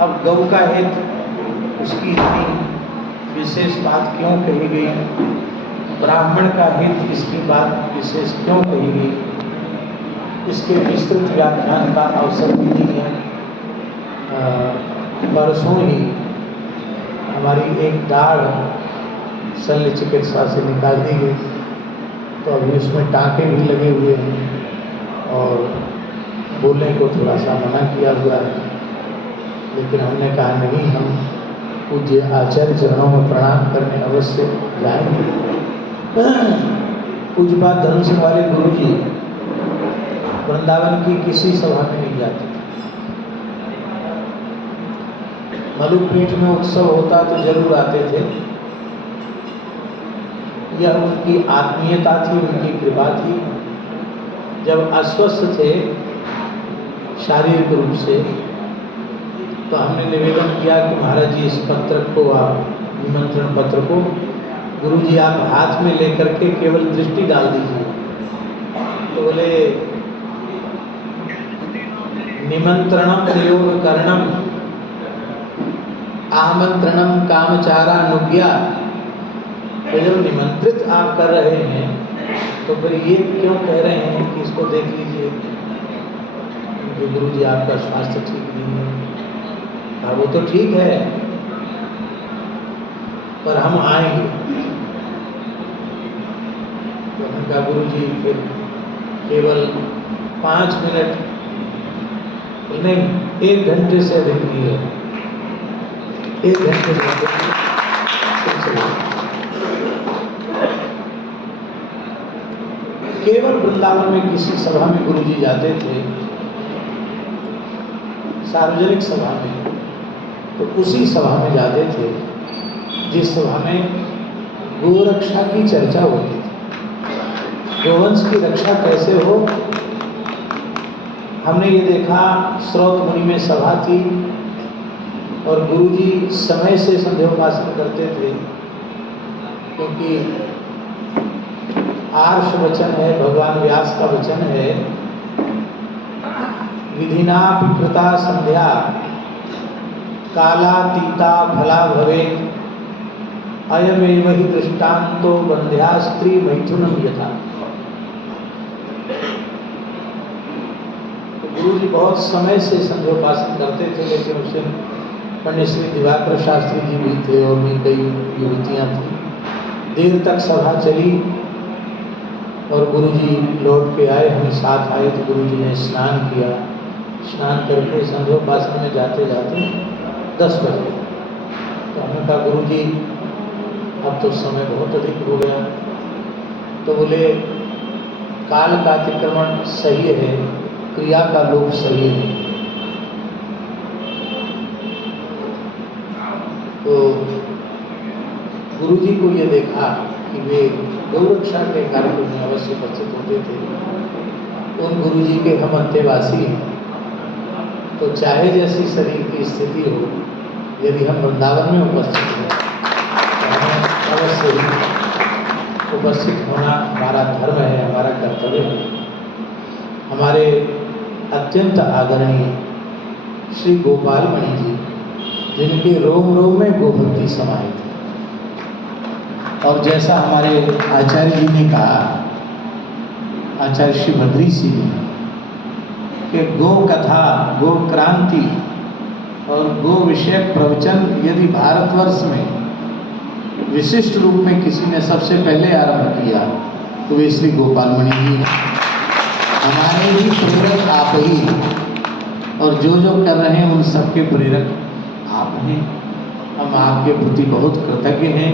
अब गौ का हित, उसकी इतनी विशेष बात क्यों कही गई, ब्राह्मण का हित, इसकी बात विशेष क्यों कही गई, इसके विस्तृत व्याख्यान का अवसर भी नहीं है। परसों ही हमारी एक दाढ़ शल्य चिकित्सा से निकाल दी गई, तो अभी उसमें टाँके भी लगे हुए हैं और बोलने को थोड़ा सा मना किया हुआ है। लेकिन हमने कहा नहीं, हम पूज्य आचार्य चरणों में प्रणाम करने अवश्य जाएंगे। पूज्यपाद धर्म सिंह वाले गुरु जी वृंदावन की किसी सभा में नहीं जाते थे। मलुकपीठ में उत्सव होता तो जरूर आते थे। यह उनकी आत्मीयता थी, उनकी कृपा थी। जब अस्वस्थ थे शारीरिक रूप से, तो हमने निवेदन किया कि महाराज जी, इस पत्र को, आप निमंत्रण पत्र को गुरु जी आप हाथ में लेकर के केवल दृष्टि डाल दीजिए। तो बोले, निमंत्रणम प्रयोग करणम आमंत्रणम कामचारानुज्ञा। तो जब निमंत्रित आप कर रहे हैं तो फिर ये क्यों कह रहे हैं कि इसको देख लीजिए, क्योंकि गुरु जी आपका स्वास्थ्य ठीक नहीं है। वो तो ठीक है, पर हम आएंगे। तो उनका गुरु जी फिर केवल 5 मिनट नहीं, 1 घंटे से अधिक नहीं है, 1 घंटे से केवल वृंदावन में किसी सभा में गुरु जी जाते थे, सार्वजनिक सभा में, तो उसी सभा में जाते थे जिस सभा में गोरक्षा की चर्चा होती थी। गोवंश की रक्षा कैसे हो, हमने ये देखा। स्रोत मुनि में सभा थी और गुरुजी समय से संध्योपासन करते थे, क्योंकि आर्ष वचन है, भगवान व्यास का वचन है, विधिना पिकृता संध्या कालातीता फला भवेत् अयमेव हि दृष्टान्तो बंध्या स्त्री मैथुनम यथा। तो गुरु जी बहुत समय से संध्योपासन करते थे, लेकिन उस दिन पंडित श्री दिवाकर शास्त्री जी भी थे और भी कई युवतियाँ थी। देर तक सभा चली और गुरु जी लौट के आए, हम साथ आए। तो गुरु जी ने स्नान किया, स्नान करके संध्योपासन में जाते जाते 10 बजे। तो हमने कहा, गुरु जी अब तो समय बहुत अधिक हो गया। तो बोले, काल का अतिक्रमण सही है, क्रिया का लोप सही है। तो गुरु जी को ये देखा कि वे गौरक्षा के कार्यक्रम में अवश्य उपस्थित होते थे। उन गुरु जी के हम अंतेवासी हैं, तो चाहे जैसी शरीर की स्थिति हो, यदि हम वृंदावन में उपस्थित हैं तो हमें अवश्य ही उपस्थित होना हमारा धर्म है, हमारा कर्तव्य है। हमारे अत्यंत आदरणीय श्री गोपाल मणि जी, जिनके रोम रोम में गोभक्ति समाहित है, और जैसा हमारे आचार्य जी ने कहा, आचार्य श्री भद्री सिंह, कि गो कथा, गो क्रांति और गो विषयक प्रवचन यदि भारतवर्ष में विशिष्ट रूप में किसी ने सबसे पहले आरंभ किया तो वे श्री गोपाल मणि जी हैं। हमारे भी प्रेरक आप ही, और जो जो कर रहे हैं उन सबके प्रेरक आप हैं। हम आपके प्रति बहुत कृतज्ञ हैं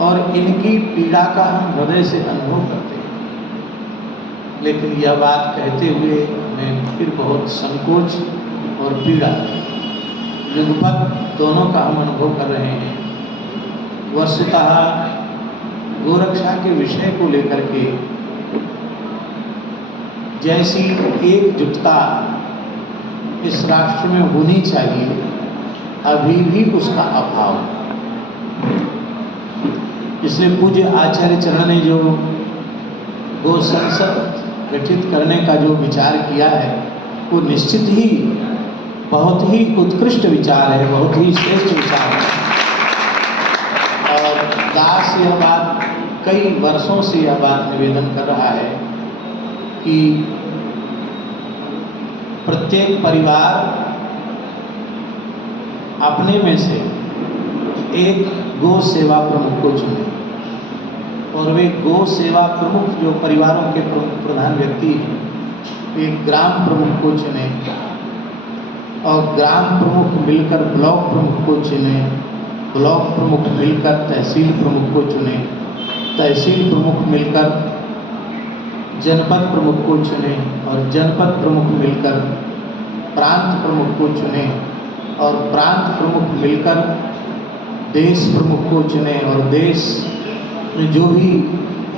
और इनकी पीड़ा का हम हृदय से अनुभव करते हैं। लेकिन यह बात कहते हुए हमें फिर बहुत संकोच और पीड़ा, युगपत दोनों का हम अनुभव कर रहे हैं। वस्तुतः गोरक्षा के विषय को लेकर के जैसी एकजुटता इस राष्ट्र में होनी चाहिए, अभी भी उसका अभाव। इसलिए पूज्य आचार्य चरण ने जो गो संसद गठित करने का जो विचार किया है, वो निश्चित ही बहुत ही उत्कृष्ट विचार है, बहुत ही श्रेष्ठ विचार है। और दास यह बात कई वर्षों से यह बात निवेदन कर रहा है कि प्रत्येक परिवार अपने में से एक गौ सेवा प्रमुख को चुने, और वे गौ सेवा प्रमुख जो परिवारों के प्रमुख प्रधान व्यक्ति हैं, एक ग्राम प्रमुख को चुने, और ग्राम प्रमुख मिलकर ब्लॉक प्रमुख को चुने, ब्लॉक प्रमुख मिलकर तहसील प्रमुख को चुने, तहसील प्रमुख मिलकर जनपद प्रमुख को चुने, और जनपद प्रमुख मिलकर प्रांत प्रमुख को चुने, और प्रांत प्रमुख मिलकर देश प्रमुख को चुने, और देश में जो भी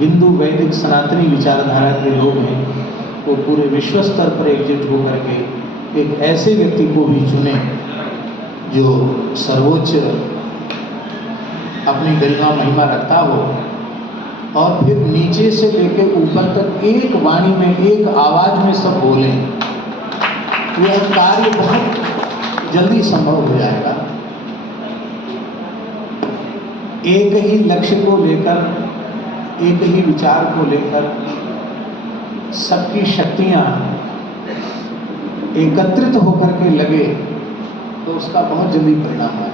हिंदू वैदिक सनातनी विचारधारा के लोग हैं वो पूरे विश्व स्तर पर एकजुट होकर के एक ऐसे व्यक्ति को भी चुने जो सर्वोच्च अपनी गरिमा महिमा रखता हो, और फिर नीचे से लेकर ऊपर तक एक वाणी में एक आवाज में सब बोलें। यह कार्य बहुत जल्दी संभव हो जाएगा। एक ही लक्ष्य को लेकर, एक ही विचार को लेकर सबकी शक्तियां एकत्रित होकर के लगे तो उसका बहुत जल्दी परिणाम आए।